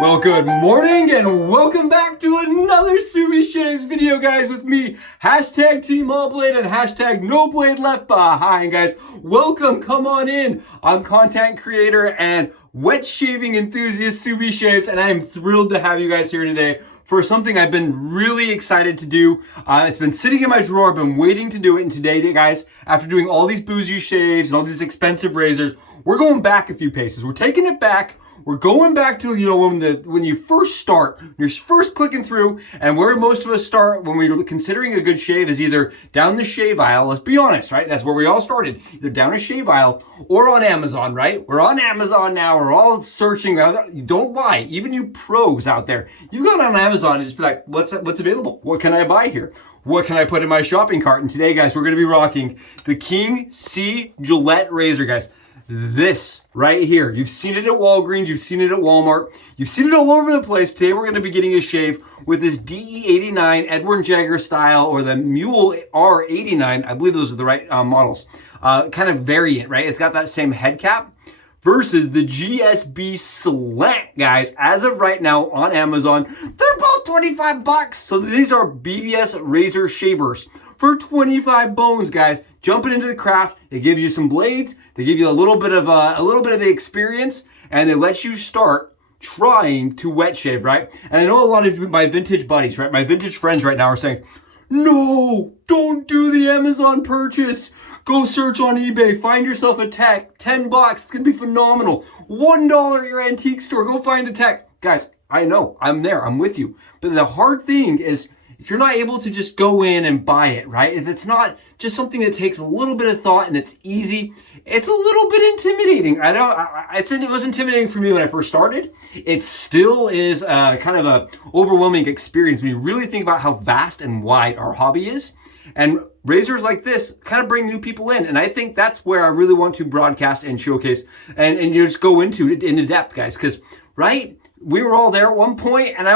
Well, good morning and welcome back to another Subi Shaves video, guys, with me, hashtag Team All Blade and hashtag No Blade Left Behind, guys. Welcome, come on in. I'm content creator and wet shaving enthusiast Subi Shaves, and I am thrilled to have you guys here today for something I've been really excited to do. It's been sitting in my drawer, I've been waiting to do it, and today, guys, after doing all these bougie shaves and all these expensive razors, we're going back a few paces. We're taking it back. We're going back to, when you first start, when you're first clicking through, and where most of us start when we're considering a good shave is either down the shave aisle, let's be honest, right? That's where we all started, either down a shave aisle or on Amazon, right? We're on Amazon now, we're all searching. Don't lie, even you pros out there, you go on Amazon and just be like, what's available? What can I buy here? What can I put in my shopping cart? And today, guys, we're gonna be rocking the King C Gillette razor, guys. This right here. You've seen it at Walgreens, you've seen it at Walmart, you've seen it all over the place. Today we're going to be getting a shave with this DE89 Edward Jagger style or the Mule R89. I believe those are the right models. Kind of variant, right? It's got that same head cap versus the GBS Slant, guys. As of right now on Amazon, they're both 25 bucks. So these are BBS razor shavers for 25 bones, guys. Jumping into the craft, it gives you some blades, they give you a little bit of the experience, and they let you start trying to wet shave, right? And I know a lot of my vintage buddies, right, my vintage friends right now are saying, no, don't do the Amazon purchase. Go search on eBay, find yourself a tech, 10 bucks, it's gonna be phenomenal. $1 at your antique store, go find a tech. Guys, I know, I'm there, I'm with you. But the hard thing is, if you're not able to just go in and buy it, right? If it's not just something that takes a little bit of thought and it's easy, it's a little bit intimidating. It was intimidating for me when I first started. It still is kind of a overwhelming experience when you really think about how vast and wide our hobby is. And razors like this kind of bring new people in. And I think that's where I really want to broadcast and showcase and you just go into it into depth, guys. Because, right? We were all there at one point, and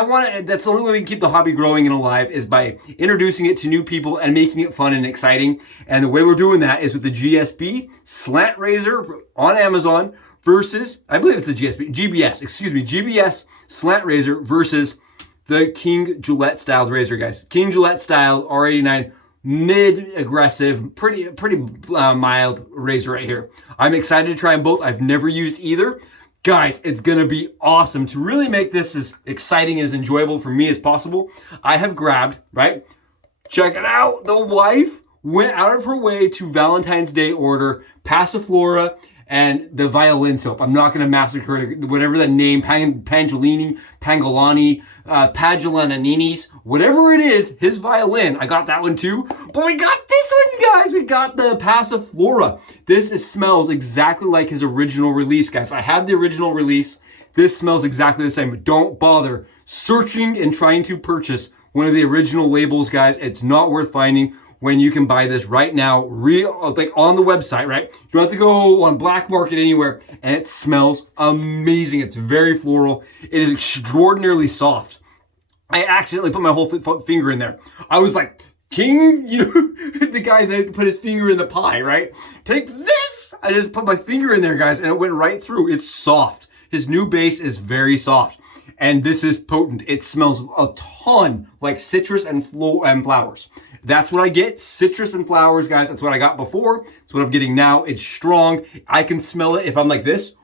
that's the only way we can keep the hobby growing and alive is by introducing it to new people and making it fun and exciting. And the way we're doing that is with the GBS Slant razor on Amazon versus, I believe it's the GBS Slant razor versus the King Gillette styled razor, guys. King Gillette style R89 mid-aggressive, pretty mild razor right here. I'm excited to try them both. I've never used either. Guys, it's gonna be awesome. To really make this as exciting and as enjoyable for me as possible, I have grabbed, right? Check it out. The wife went out of her way to Valentine's Day order Passiflora and the violin soap. I'm not gonna massacre whatever the name, Pangolani, Pagelananinis, whatever it is, his violin. I got that one too. But we got this one, guys. We got the Passiflora. This smells exactly like his original release, guys. I have the original release. This smells exactly the same. But don't bother searching and trying to purchase one of the original labels, guys. It's not worth finding when you can buy this right now, like on the website, right? You don't have to go on black market anywhere, and it smells amazing. It's very floral. It is extraordinarily soft. I accidentally put my whole finger in there. I was like, King, the guy that put his finger in the pie, right? Take this! I just put my finger in there, guys, and it went right through. It's soft. His new base is very soft. And this is potent. It smells a ton like citrus and flowers. That's what I get, citrus and flowers, guys. That's what I got before. That's what I'm getting now. It's strong. I can smell it if I'm like this.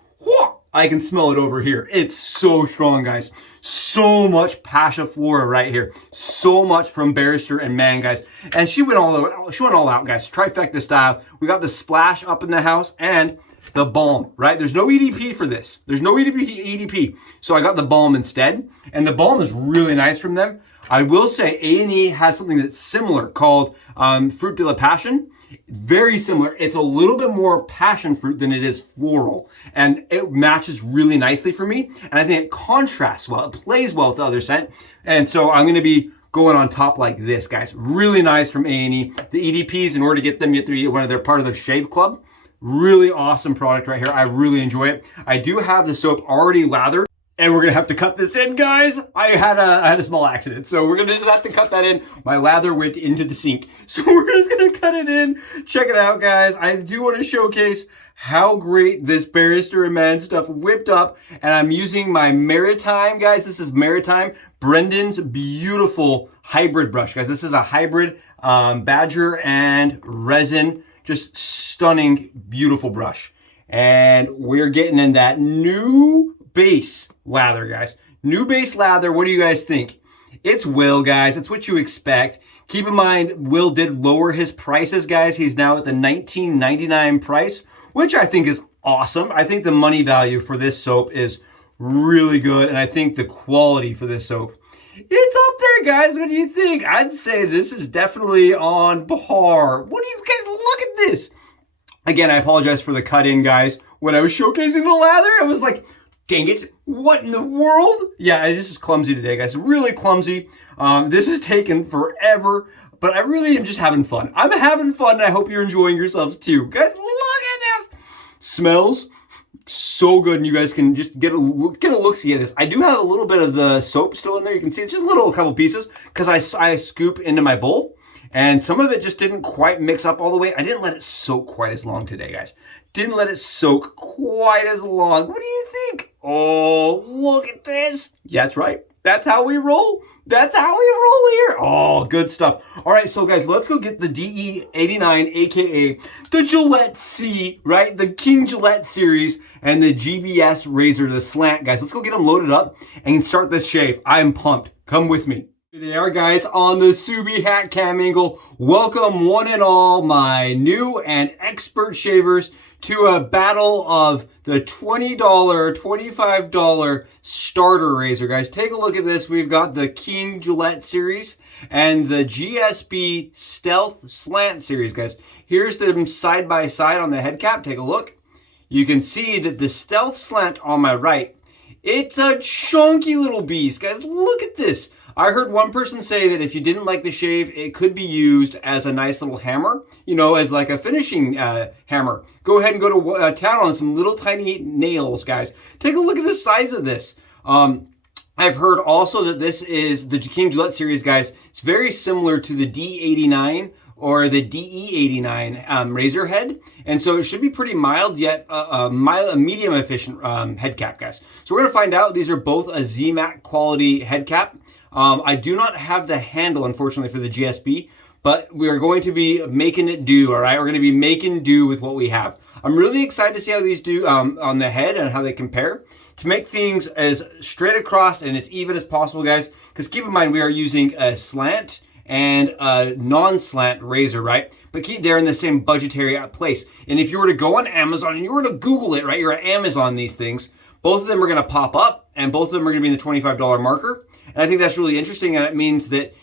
I can smell it over here. It's so strong, guys. So much Passiflora right here. So much from Barrister and Man, guys. And she went all out, guys. Trifecta style. We got the splash up in the house and the balm, right? There's no EDP for this. There's no EDP. So I got the balm instead. And the balm is really nice from them. I will say A&E has something that's similar called Fruit de la Passion. Very similar. It's a little bit more passion fruit than it is floral. And it matches really nicely for me. And I think it contrasts well. It plays well with the other scent. And so I'm going to be going on top like this, guys. Really nice from A&E. The EDPs, in order to get them, you have to be one of their part of the Shave Club. Really awesome product right here. I really enjoy it. I do have the soap already lathered. And we're gonna have to cut this in, guys. I had a small accident, so we're gonna just have to cut that in. My lather went into the sink, so we're just gonna cut it in. Check it out, guys. I do want to showcase how great this Barrister and Man stuff whipped up. And I'm using my Maritime, guys. This is Maritime, Brendan's beautiful hybrid brush, guys. This is a hybrid badger and resin, just stunning, beautiful brush. And we're getting in that new base lather, guys. New base lather, what do you guys think? It's Will, guys. It's what you expect. Keep in mind, Will did lower his prices, guys. He's now at the $19.99 price, which I think is awesome. I think the money value for this soap is really good, and I think the quality for this soap, it's up there, guys. What do you think? I'd say this is definitely on par. What do you guys, look at this? Again, I apologize for the cut in, guys. When I was showcasing the lather, I was like, dang it, what in the world? Yeah, this is clumsy today, guys. Really clumsy. This has taken forever, but I really am just having fun. I'm having fun, and I hope you're enjoying yourselves too. Guys, look at this. Smells so good, and you guys can just get a look-see at this. I do have a little bit of the soap still in there. You can see it's just a couple pieces, because I scoop into my bowl, and some of it just didn't quite mix up all the way. I didn't let it soak quite as long today, guys. Didn't let it soak quite as long. What do you think? Oh, look at this. Yeah, that's right. That's how we roll. That's how we roll here. Oh, good stuff. All right, so guys, let's go get the DE89, aka the Gillette C, right? The King Gillette series and the GBS Razor, the Slant, guys. Let's go get them loaded up and start this shave. I am pumped. Come with me. Here they are, guys, on the Subi hat cam angle. Welcome one and all, my new and expert shavers, to a battle of the $20, $25 starter razor, guys. Take a look at this. We've got the King Gillette series and the GBS Stealth Slant series, guys. Here's them side by side on the head cap. Take a look. You can see that the Stealth Slant on my right, it's a chunky little beast, guys. Look at this. I heard one person say that if you didn't like the shave, it could be used as a nice little hammer, you know, as like a finishing hammer. Go ahead and go to town on some little tiny nails, guys. Take a look at the size of this. I've heard also that this is the King Gillette series, guys. It's very similar to the D89 or the DE89 razor head. And so it should be pretty mild, yet a medium efficient head cap, guys. So we're gonna find out. These are both a ZMAC quality head cap. I do not have the handle, unfortunately, for the GSB, but we are going to be making it do, all right? We're going to be making do with what we have. I'm really excited to see how these do on the head and how they compare, to make things as straight across and as even as possible, guys, because keep in mind, we are using a slant and a non-slant razor, right? But they're in the same budgetary place. And if you were to go on Amazon and you were to Google it, right? You're at Amazon, these things, both of them are going to pop up, and both of them are going to be in the $25 marker. And I think that's really interesting, and it means that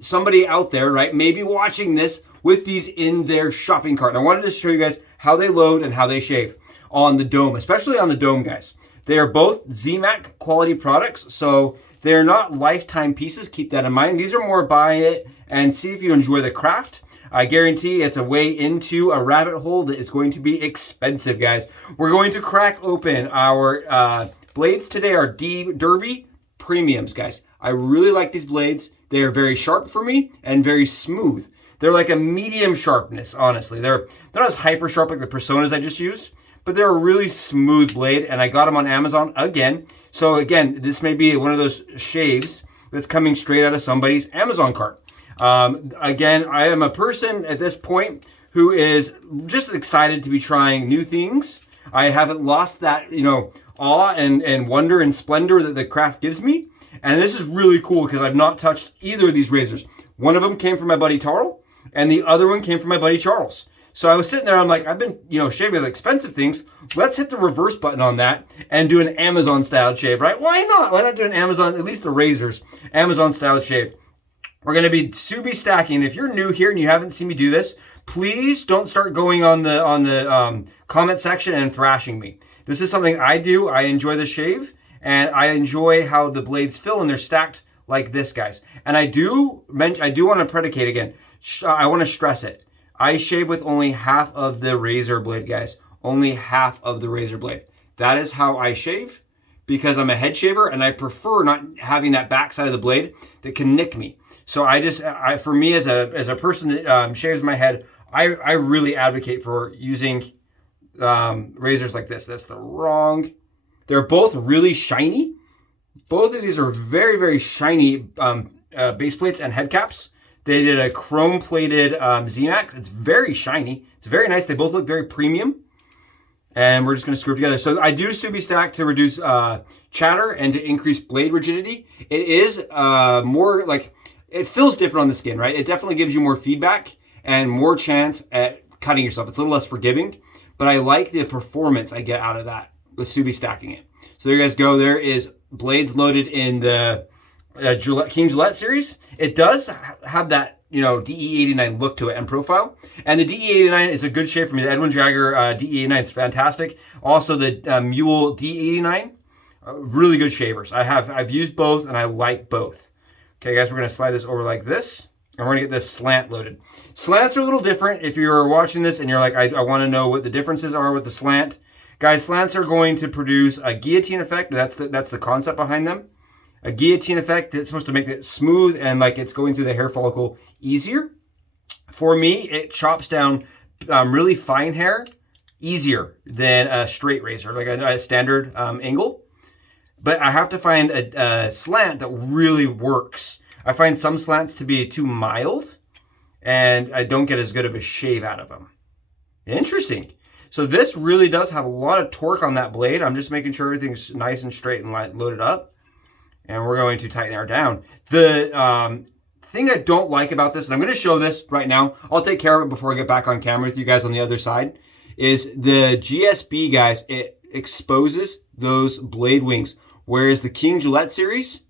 somebody out there, right, may be watching this with these in their shopping cart. And I wanted to show you guys how they load and how they shave on the dome, especially on the dome, guys. They are both ZMAC quality products, so they're not lifetime pieces. Keep that in mind. These are more buy it and see if you enjoy the craft. I guarantee it's a way into a rabbit hole that is going to be expensive, guys. We're going to crack open our blades today, our Derby Premiums, guys. I really like these blades. They are very sharp for me and very smooth. They're like a medium sharpness, honestly. They're not as hyper sharp like the Personas I just used, but they're a really smooth blade, and I got them on Amazon again. So again, this may be one of those shaves that's coming straight out of somebody's Amazon cart. Again, I am a person at this point who is just excited to be trying new things. I haven't lost that, you know, awe and wonder and splendor that the craft gives me. And this is really cool because I've not touched either of these razors. One of them came from my buddy Tarl, and the other one came from my buddy Charles. So I was sitting there, I'm like, I've been, you know, shaving with expensive things. Let's hit the reverse button on that and do an Amazon style shave, right? Why not? Why not do an Amazon, at least the razors, Amazon style shave? We're going to be Subi stacking. If you're new here and you haven't seen me do this, please don't start going on the comment section and thrashing me. This is something I do. I enjoy the shave, and I enjoy how the blades fill, and they're stacked like this, guys. And I do want to predicate again. I want to stress it. I shave with only half of the razor blade, guys. Only half of the razor blade. That is how I shave, because I'm a head shaver and I prefer not having that back side of the blade that can nick me. So for me as a person that shaves my head, I really advocate for using razors like this. That's the wrong. They're both really shiny. Both of these are very, very shiny base plates and head caps. They did a chrome plated Z-Max. It's very shiny. It's very nice. They both look very premium. And we're just going to screw it together. So I do Subi stack to reduce chatter and to increase blade rigidity. It is more like, it feels different on the skin, right? It definitely gives you more feedback and more chance at cutting yourself. It's a little less forgiving, but I like the performance I get out of that with Subi stacking it. So there you guys go. There is blades loaded in the King Gillette series. It does have that, you know, DE89 look to it and profile. And the DE89 is a good shave for me. The Edwin Jagger DE89 is fantastic. Also the Mule DE89, really good shavers. I've used both and I like both. Okay, guys, we're going to slide this over like this. And we're going to get this slant loaded. Slants are a little different. If you're watching this and you're like, I want to know what the differences are with the slant. Guys, slants are going to produce a guillotine effect. That's the concept behind them. A guillotine effect that's supposed to make it smooth and like it's going through the hair follicle easier. For me, it chops down really fine hair easier than a straight razor, like a standard angle. But I have to find a slant that really works. I find some slants to be too mild, and I don't get as good of a shave out of them. Interesting. So this really does have a lot of torque on that blade. I'm just making sure everything's nice and straight and loaded up. And we're going to tighten her down. The thing I don't like about this, and I'm going to show this right now, I'll take care of it before I get back on camera with you guys on the other side, is the GSB, guys, it exposes those blade wings. Whereas the King Gillette series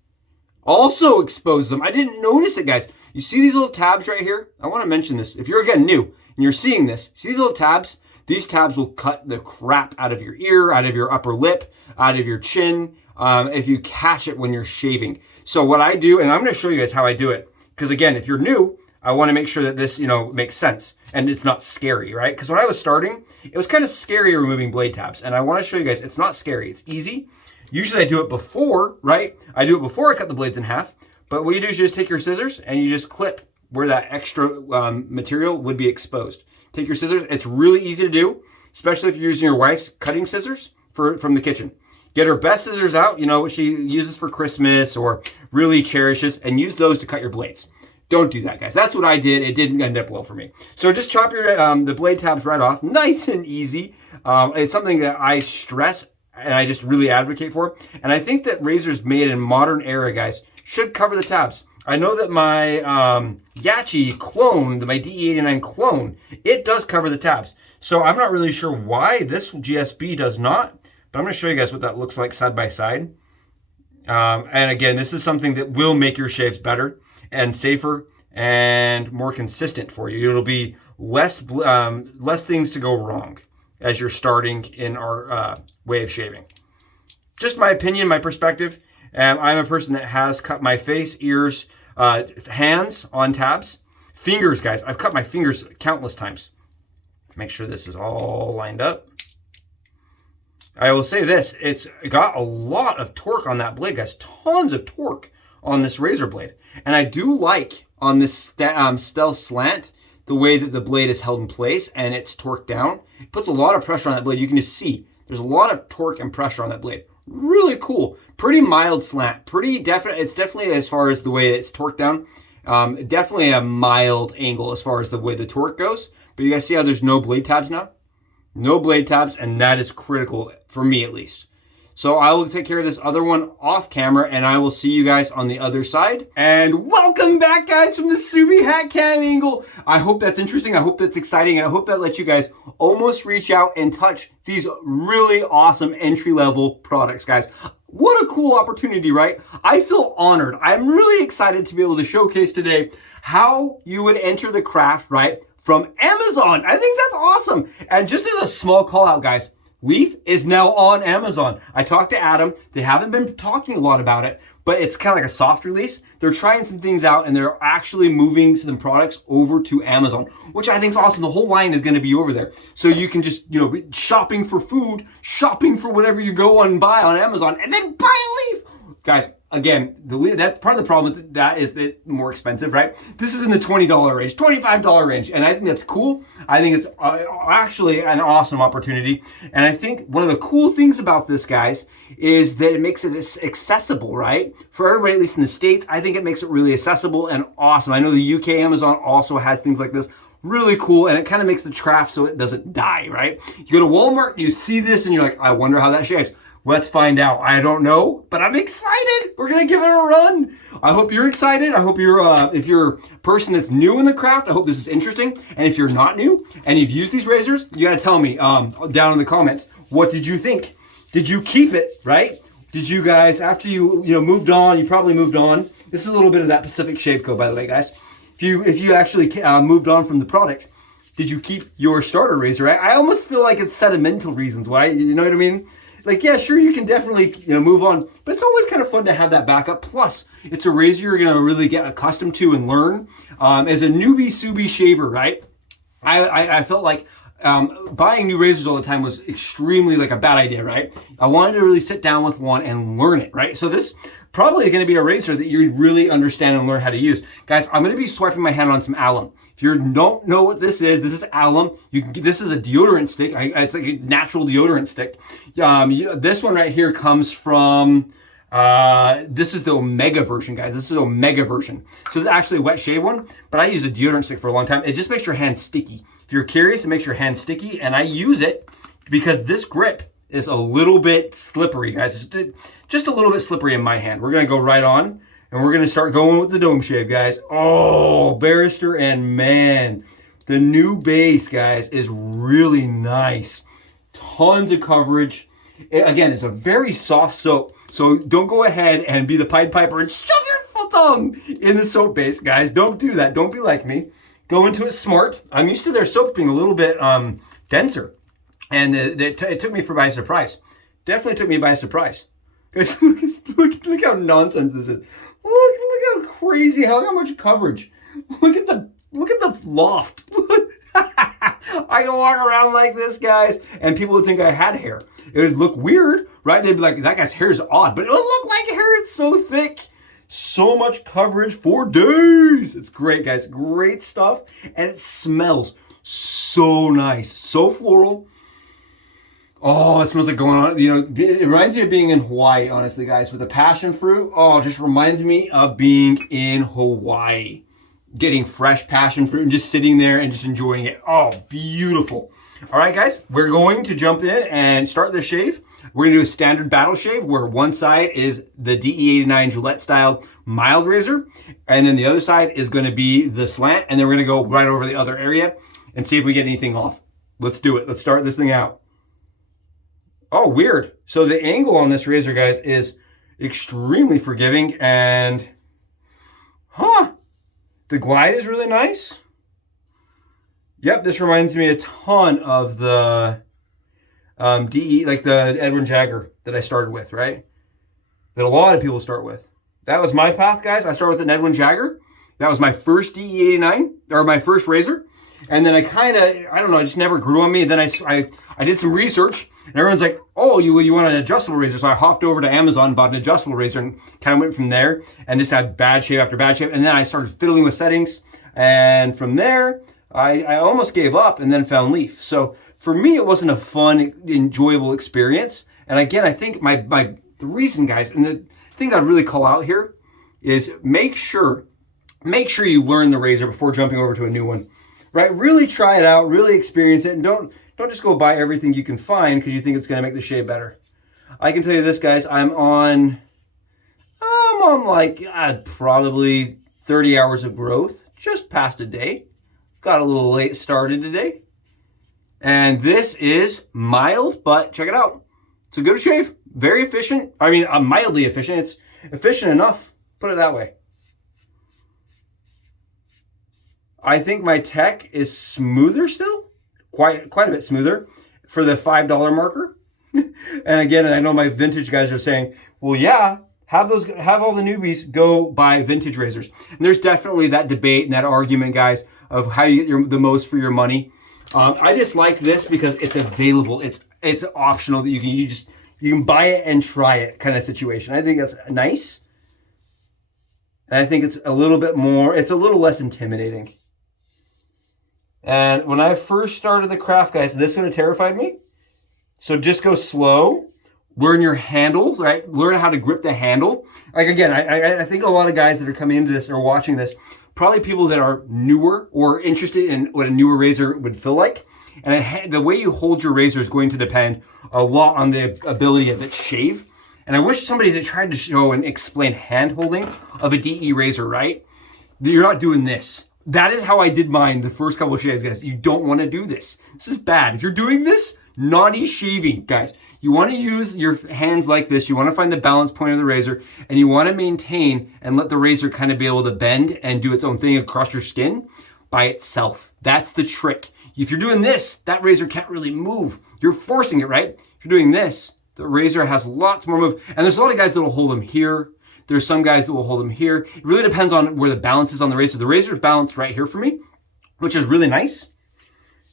also exposes them. I didn't notice it, guys. You see these little tabs right here? I want to mention this. If you're, again, new and you're seeing this, see these little tabs? These tabs will cut the crap out of your ear, out of your upper lip, out of your chin, if you catch it when you're shaving. So what I do, and I'm going to show you guys how I do it, because again, if you're new, I want to make sure that this, you know, makes sense and it's not scary, right? Because when I was starting, it was kind of scary removing blade tabs, and I want to show you guys it's not scary. It's easy. Usually I do it before, right? I do it before I cut the blades in half. But what you do is you just take your scissors and you just clip where that extra material would be exposed. Take your scissors. It's really easy to do, especially if you're using your wife's cutting scissors from the kitchen. Get her best scissors out, you know, what she uses for Christmas or really cherishes, and use those to cut your blades. Don't do that, guys. That's what I did. It didn't end up well for me. So just chop your the blade tabs right off. Nice and easy. It's something that I stress and I just really advocate for. And I think that razors made in modern era, guys, should cover the tabs. I know that my Yachi clone, my DE89 clone, it does cover the tabs. So I'm not really sure why this GSB does not, but I'm going to show you guys what that looks like side by side. And again, this is something that will make your shaves better and safer and more consistent for you. It'll be less things to go wrong as you're starting in our way of shaving. Just my opinion, my perspective. I'm a person that has cut my face, ears, hands on tabs. Fingers, guys. I've cut my fingers countless times. Make sure this is all lined up. I will say this. It's got a lot of torque on that blade, guys. Tons of torque on this razor blade. And I do like on this Stealth Slant the way that the blade is held in place and it's torqued down. It puts a lot of pressure on that blade. You can just see there's a lot of torque and pressure on that blade. Really cool. Pretty mild slant. Pretty definite. It's definitely, as far as the way it's torqued down, definitely a mild angle as far as the way the torque goes. But you guys see how there's no blade tabs now? No blade tabs, and that is critical for me at least. So I will take care of this other one off camera, and I will see you guys on the other side. And welcome back, guys, from the Subi hat cam angle. I hope that's interesting. I hope that's exciting, and I hope that lets you guys almost reach out and touch these really awesome entry-level products, guys. What a cool opportunity, right? I feel honored. I'm really excited to be able to showcase today how you would enter the craft, right, from Amazon. I think that's awesome. And just as a small call out, guys, Leaf is now on Amazon. I talked to Adam. They haven't been talking a lot about it, but it's kind of like a soft release. They're trying some things out, and they're actually moving some products over to Amazon, which I think is awesome. The whole line is going to be over there. So you can just, you know, be shopping for food, shopping for whatever you go and buy on Amazon, and then buy a Leaf. Guys, again, that's part of the problem with that is that more expensive, right? This is in the $20 range, $25 range, and I think that's cool. I think it's actually an awesome opportunity, and I think one of the cool things about this, guys, is that it makes it accessible, right? For everybody, at least in the States, I think it makes it really accessible and awesome. I know the UK Amazon also has things like this. Really cool, and it kind of makes the craft so it doesn't die, right? You go to Walmart, you see this, and you're like, I wonder how that shaves. Let's find out. I don't know, but I'm excited. We're gonna give it a run. I hope you're excited. I hope you're, if you're a person that's new in the craft, I hope this is interesting. And if you're not new and you've used these razors, you gotta tell me down in the comments, what did you think? Did you keep it, right? Did you guys, after you moved on, you probably moved on. This is a little bit of that Pacific Shave Co, by the way, guys. If you actually moved on from the product, did you keep your starter razor? I almost feel like it's sentimental reasons why, you know what I mean? Like, yeah, sure, you can definitely move on, but it's always kind of fun to have that backup. Plus, it's a razor you're gonna really get accustomed to and learn. As a newbie Subi shaver, right? I felt like buying new razors all the time was extremely like a bad idea, right? I wanted to really sit down with one and learn it, right? So this probably going to be a razor that you really understand and learn how to use. Guys, I'm going to be swiping my hand on some alum. If you don't know what this is alum. This is a deodorant stick. It's like a natural deodorant stick. This one right here comes from, this is the Omega version, guys. This is the Omega version. So it's actually a wet shave one, but I used a deodorant stick for a long time. It just makes your hands sticky. If you're curious, it makes your hands sticky, and I use it because this grip is a little bit slippery, guys. Just a little bit slippery in my hand. We're gonna go right on, and we're gonna start going with the dome shave, guys. Oh, Barrister, and man, the new base, guys, is really nice. Tons of coverage. Again, it's a very soft soap, so don't go ahead and be the Pied Piper and shove your full tongue in the soap base, guys. Don't do that. Don't be like me. Go into it smart. I'm used to their soap being a little bit denser. And it took me by surprise. Definitely took me by surprise. Guys, look how nonsense this is. Look how crazy, how much coverage. Look at the loft. I can walk around like this, guys, and people would think I had hair. It would look weird, right? They'd be like, that guy's hair is odd, but it would look like hair. It's so thick. So much coverage for days. It's great, guys. Great stuff. And it smells so nice. So floral. Oh, it smells like going on. It reminds me of being in Hawaii, honestly, guys, with the passion fruit. Oh, it just reminds me of being in Hawaii. Getting fresh passion fruit and just sitting there and just enjoying it. Oh, beautiful. All right, guys, we're going to jump in and start the shave. We're gonna do a standard battle shave where one side is the DE89 Gillette style mild razor, and then the other side is gonna be the slant, and then we're gonna go right over the other area and see if we get anything off. Let's do it. Let's start this thing out. Oh, weird. So the angle on this razor, guys, is extremely forgiving, and the glide is really nice. Yep, this reminds me a ton of the DE, like the Edwin Jagger that I started with, right? That a lot of people start with. That was my path, guys. I started with an Edwin Jagger. That was my first DE89, or my first razor. And then I don't know, it just never grew on me. And then I did some research, and everyone's like, oh, you want an adjustable razor. So I hopped over to Amazon and bought an adjustable razor and kind of went from there and just had bad shave after bad shave. And then I started fiddling with settings. And from there, I almost gave up and then found Leaf. So for me, it wasn't a fun, enjoyable experience. And again, I think the reason, guys, and the thing I'd really call out here is make sure you learn the razor before jumping over to a new one, right? Really try it out, really experience it, and don't just go buy everything you can find because you think it's going to make the shave better. I can tell you this, guys, I'm on like probably 30 hours of growth, just past a day. Got a little late started today. And this is mild, but check it out. It's a good shave. Very efficient. I mean, mildly efficient. It's efficient enough. Put it that way. I think my tech is smoother still. Quite a bit smoother for the $5 marker. And again, I know my vintage guys are saying, well, yeah, have all the newbies go buy vintage razors. And there's definitely that debate and that argument, guys, of how you get the most for your money. I just like this because it's available. It's optional that you can buy it and try it kind of situation. I think that's nice. And I think it's a little bit more, it's a little less intimidating. And when I first started the craft, guys, this would have terrified me. So just go slow. Learn your handle, right? Learn how to grip the handle. Like again, I think a lot of guys that are coming into this or watching this, probably people that are newer or interested in what a newer razor would feel like. And the way you hold your razor is going to depend a lot on the ability of its shave. And I wish somebody that tried to show and explain hand holding of a DE razor, right? You're not doing this. That is how I did mine the first couple of shaves, guys. You don't want to do this. This is bad. If you're doing this, naughty shaving, guys. You want to use your hands like this. You want to find the balance point of the razor, and you want to maintain and let the razor kind of be able to bend and do its own thing across your skin by itself. That's the trick. If you're doing this, that razor can't really move. You're forcing it, right? If you're doing this, the razor has lots more move. And there's a lot of guys that will hold them here. There's some guys that will hold them here. It really depends on where the balance is on the razor. The razor is balanced right here for me, which is really nice.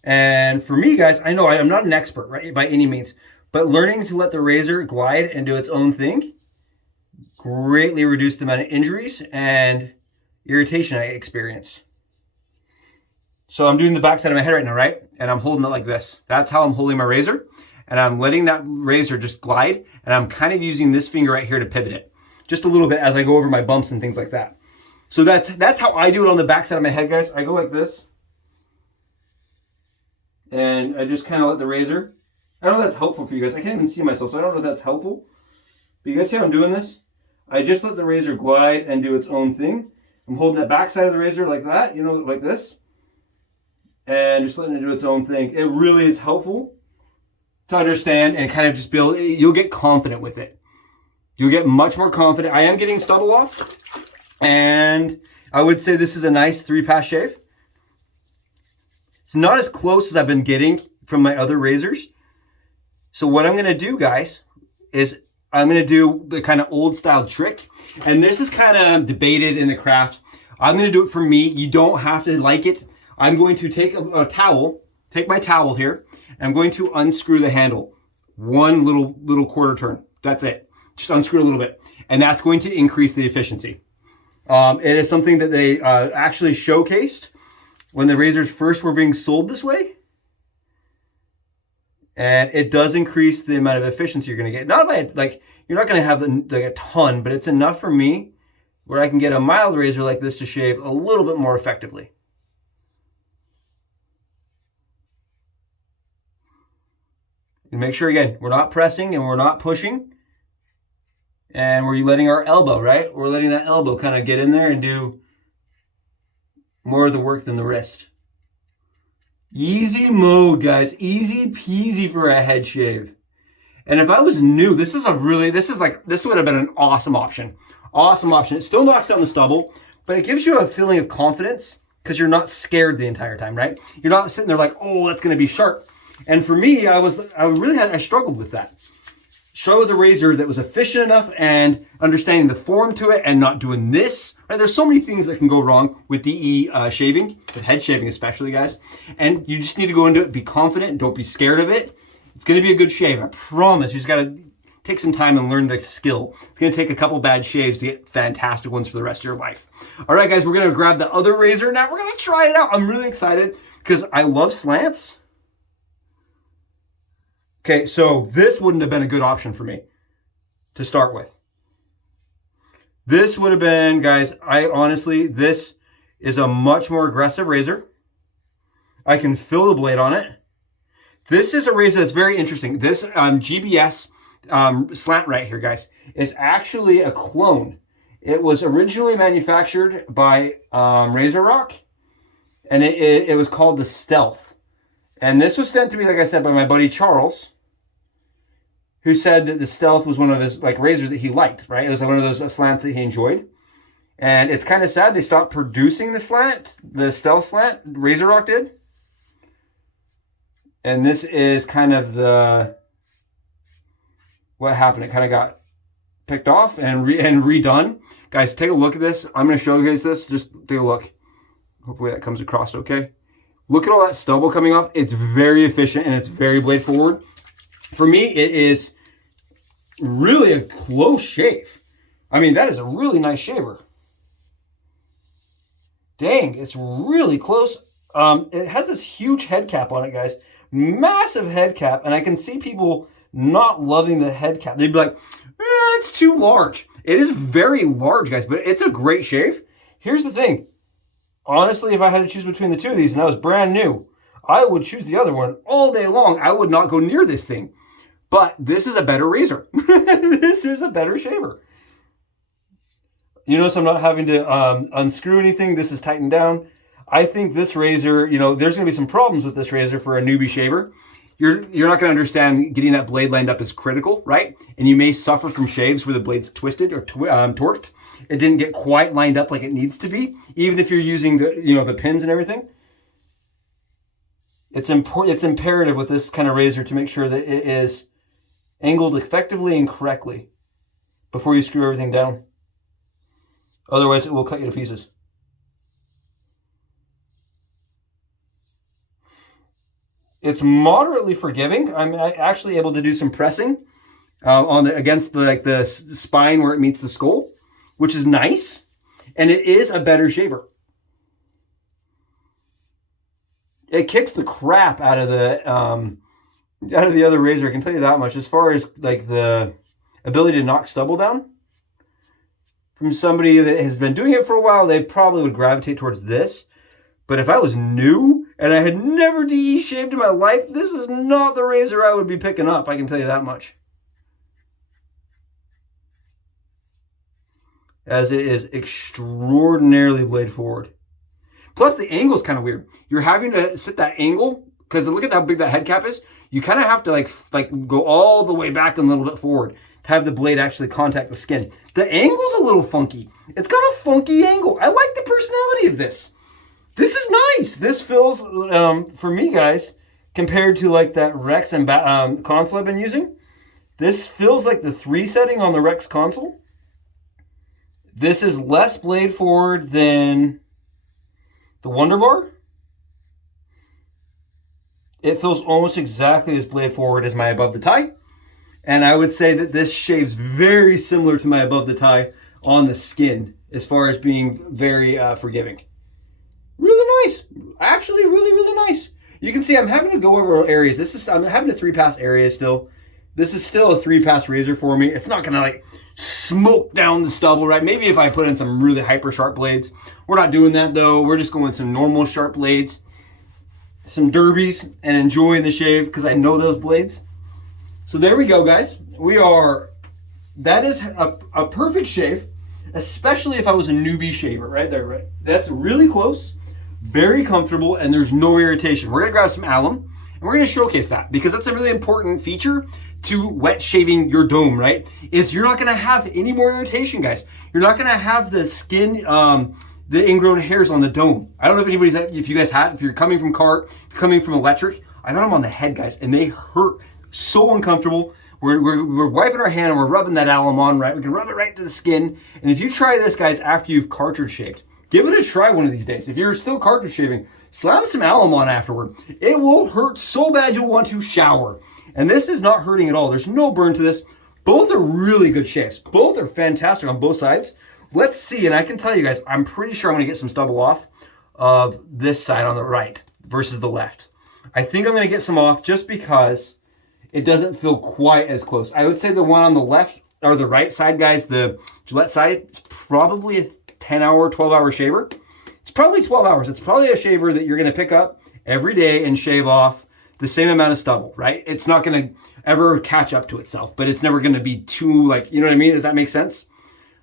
And for me, guys, I know I'm not an expert, right, by any means, but learning to let the razor glide and do its own thing greatly reduced the amount of injuries and irritation I experienced. So I'm doing the back side of my head right now, right? And I'm holding it like this. That's how I'm holding my razor. And I'm letting that razor just glide. And I'm kind of using this finger right here to pivot it just a little bit as I go over my bumps and things like that. So that's how I do it on the back side of my head, guys. I go like this. And I just kind of let the razor, I don't know if that's helpful for you guys. I can't even see myself, so I don't know if that's helpful. But you guys see how I'm doing this? I just let the razor glide and do its own thing. I'm holding that back side of the razor like that, you know, like this. And just letting it do its own thing. It really is helpful to understand and kind of just build, you'll get confident with it. You'll get much more confident. I am getting stubble off. And I would say this is a nice 3-pass shave. It's not as close as I've been getting from my other razors. So what I'm going to do, guys, is I'm going to do the kind of old style trick. And this is kind of debated in the craft. I'm going to do it for me. You don't have to like it. I'm going to take a towel, take my towel here, and I'm going to unscrew the handle. One little quarter turn. That's it. Just unscrew it a little bit. And that's going to increase the efficiency. It is something that they actually showcased when the razors first were being sold this way. And it does increase the amount of efficiency you're going to get. Not by, like, you're not going to have like a ton, but it's enough for me where I can get a mild razor like this to shave a little bit more effectively. And make sure, again, we're not pressing and we're not pushing. And we're letting our elbow, right? We're letting that elbow kind of get in there and do more of the work than the wrist. Easy mode, guys. Easy peasy for a head shave. And if I was new, this would have been an awesome option. Awesome option. It still knocks down the stubble, but it gives you a feeling of confidence because you're not scared the entire time, right? You're not sitting there like, oh, that's going to be sharp. And for me, I struggled with that. Show the razor that was efficient enough and understanding the form to it and not doing this. Right? There's so many things that can go wrong with DE shaving, with head shaving especially, guys. And you just need to go into it, be confident, don't be scared of it. It's going to be a good shave, I promise. You just got to take some time and learn the skill. It's going to take a couple bad shaves to get fantastic ones for the rest of your life. All right, guys, we're going to grab the other razor now. We're going to try it out. I'm really excited because I love slants. Okay, so this wouldn't have been a good option for me to start with. This would have been, guys, this is a much more aggressive razor. I can feel the blade on it. This is a razor that's very interesting. This GBS Slant right here, guys, is actually a clone. It was originally manufactured by RazorRock, and it was called the Stealth. And this was sent to me, like I said, by my buddy Charles, who said that the Stealth was one of his razors that he liked, right? It was one of those slants that he enjoyed. And it's kind of sad they stopped producing the slant, the Stealth slant, RazorRock did. And this is kind of what happened. It kind of got picked off and redone. Guys, take a look at this. I'm going to show you guys this. Just take a look. Hopefully that comes across okay. Look at all that stubble coming off. It's very efficient and it's very blade forward. For me, it is really a close shave. I mean, that is a really nice shaver. Dang, it's really close. It has this huge head cap on it, guys. Massive head cap, and I can see people not loving the head cap. They'd be like, it's too large. It is very large, guys, but it's a great shave. Here's the thing. Honestly, if I had to choose between the two of these and I was brand new, I would choose the other one all day long. I would not go near this thing. But this is a better razor. This is a better shaver. You notice I'm not having to unscrew anything. This is tightened down. I think this razor, you know, there's going to be some problems with this razor for a newbie shaver. You're not going to understand getting that blade lined up is critical, right? And you may suffer from shaves where the blade's twisted or torqued. It didn't get quite lined up like it needs to be, even if you're using the, you know, the pins and everything. It's important. It's imperative with this kind of razor to make sure that it is angled effectively and correctly before you screw everything down. Otherwise, it will cut you to pieces. It's moderately forgiving. I'm actually able to do some pressing against the spine where it meets the skull, which is nice, and it is a better shaver. It kicks the crap out of the other razor. I can tell you that much. As far as like the ability to knock stubble down, from somebody that has been doing it for a while, they probably would gravitate towards this. But if I was new and I had never DE shaved in my life, this is not the razor I would be picking up. I can tell you that much. As it is extraordinarily blade forward. Plus the angle is kind of weird. You're having to sit that angle, because look at how big that head cap is. You kind of have to like go all the way back and a little bit forward to have the blade actually contact the skin. The angle's a little funky. It's got a funky angle. I like the personality of this. This is nice. This feels, for me guys, compared to like that Rex and console I've been using, this feels like the 3 setting on the Rex console. This is less blade forward than the Wunderbar. It feels almost exactly as blade forward as my above the tie. And I would say that this shaves very similar to my above the tie on the skin as far as being very forgiving. Really nice. Actually, really, really nice. You can see I'm having to go over areas. I'm having a 3-pass area still. This is still a 3-pass razor for me. It's not going to like smoke down the stubble, right? Maybe if I put in some really hyper sharp blades. We're not doing that though. We're just going with some normal sharp blades, some derbies, and enjoying the shave because I know those blades. So there we go, guys. That is a perfect shave, especially if I was a newbie shaver, right there, right? That's really close, very comfortable, and there's no irritation. We're gonna grab some alum, and we're gonna showcase that because that's a really important feature to wet shaving your dome, right? Is you're not gonna have any more irritation, guys. You're not gonna have the skin, the ingrown hairs on the dome. I don't know if you're coming from cart, coming from electric, I got them on the head, guys, and they hurt. So uncomfortable. We're wiping our hand and we're rubbing that alum on, right? We can rub it right to the skin. And if you try this, guys, after you've cartridge shaved, give it a try one of these days. If you're still cartridge shaving, slam some alum on afterward. It will hurt so bad you'll want to shower. And this is not hurting at all. There's no burn to this. Both are really good shaves. Both are fantastic on both sides. Let's see, and I can tell you guys, I'm pretty sure I'm gonna get some stubble off of this side on the right versus the left. I think I'm gonna get some off just because it doesn't feel quite as close. I would say the one on the left or the right side, guys, the Gillette side, it's probably a 10-hour, 12-hour shaver. It's probably 12 hours. It's probably a shaver that you're gonna pick up every day and shave off the same amount of stubble, right? It's not gonna ever catch up to itself, but it's never gonna be too, like, you know what I mean? If that makes sense.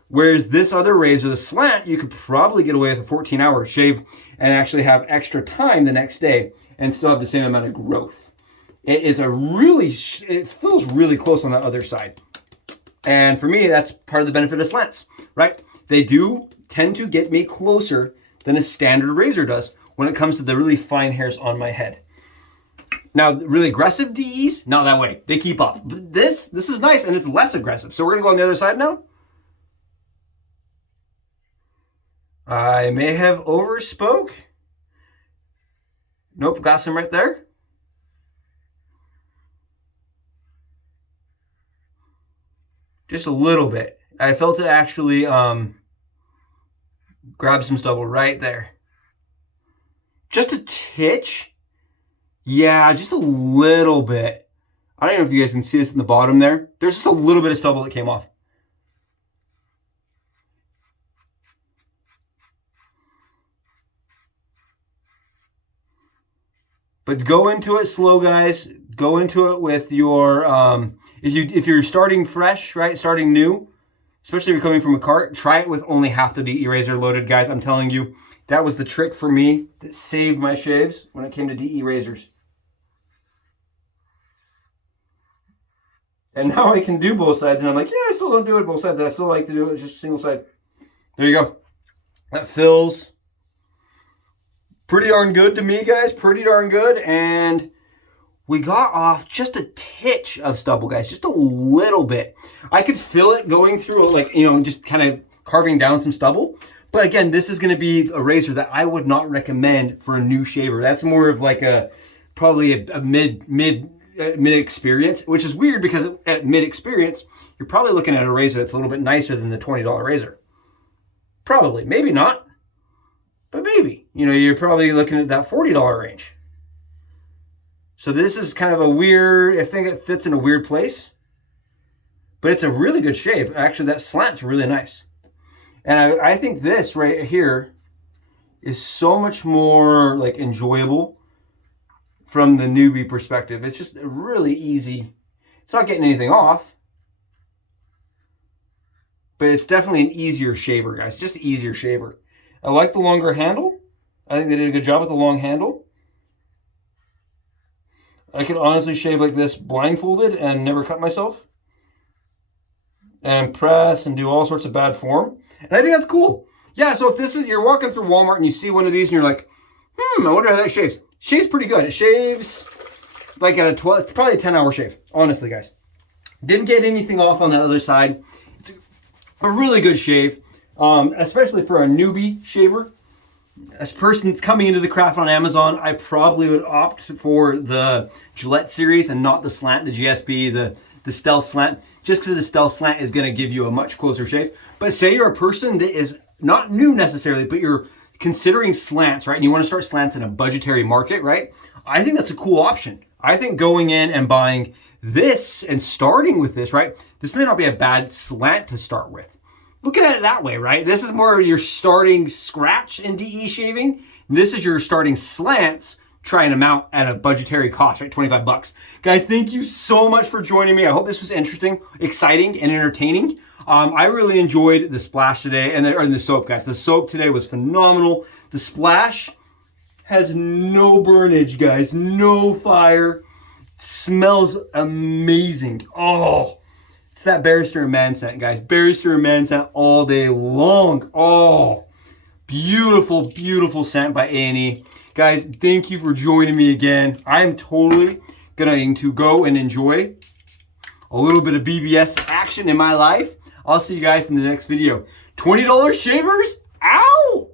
Whereas this other razor, the Slant, you could probably get away with a 14-hour shave and actually have extra time the next day and still have the same amount of growth. It feels really close on the other side. And for me, that's part of the benefit of slants, right? They do tend to get me closer than a standard razor does when it comes to the really fine hairs on my head. Now, really aggressive DEs, not that way. They keep up. But this is nice and it's less aggressive. So we're gonna go on the other side now. I may have overspoke. Nope, got some right there. Just a little bit. I felt it actually grab some stubble right there. Just a titch. Yeah, just a little bit. I don't know if you guys can see this in the bottom there. There's just a little bit of stubble that came off. But go into it slow, guys. Go into it with your, if you're starting fresh, right, starting new, especially if you're coming from a cart, try it with only half the DE razor loaded, guys. I'm telling you, that was the trick for me that saved my shaves when it came to DE razors. And now I can do both sides, and I'm like, yeah, I still don't do it both sides. I still like to do it just single side. There you go. That fills pretty darn good to me, guys. Pretty darn good. And we got off just a titch of stubble, guys. Just a little bit. I could feel it going through, like, you know, just kind of carving down some stubble. But again, this is going to be a razor that I would not recommend for a new shaver. That's more of like probably a mid experience, which is weird because at mid experience, you're probably looking at a razor that's a little bit nicer than the $20 razor. Probably, maybe not, but maybe. You know, you're probably looking at that $40 range. So this is kind of a weird, I think it fits in a weird place, but it's a really good shave. Actually, that slant's really nice. And I think this right here is so much more like enjoyable from the newbie perspective. It's just really easy. It's not getting anything off, but it's definitely an easier shaver, guys. Just an easier shaver. I like the longer handle. I think they did a good job with the long handle. I could honestly shave like this blindfolded and never cut myself. And press and do all sorts of bad form. And I think that's cool. Yeah, so if this is, you're walking through Walmart and you see one of these and you're like, I wonder how that shaves. Shaves pretty good. It shaves like at a 12, probably a 10-hour shave, honestly, guys. Didn't get anything off on the other side. It's a really good shave, especially for a newbie shaver. As a person that's coming into the craft on Amazon, I probably would opt for the Gillette series and not the slant, the GSP, the Stealth slant, just because the Stealth slant is going to give you a much closer shave. But say you're a person that is not new necessarily, but you're considering slants, right? And you want to start slants in a budgetary market, right? I think that's a cool option. I think going in and buying this and starting with this, right? This may not be a bad slant to start with. Look at it that way, right? This is more your starting scratch in DE shaving. This is your starting slants, trying them out at a budgetary cost, right? 25 bucks. Guys, thank you so much for joining me. I hope this was interesting, exciting, and entertaining. I really enjoyed the splash today, and the soap, guys. The soap today was phenomenal. The splash has no burnage, guys. No fire. Smells amazing. Oh, it's that Barrister and Man scent, guys. Barrister and Man scent all day long. Oh, beautiful, beautiful scent by A&E. Guys, thank you for joining me again. I'm totally going to go and enjoy a little bit of BBS action in my life. I'll see you guys in the next video. $20 shavers? Ow!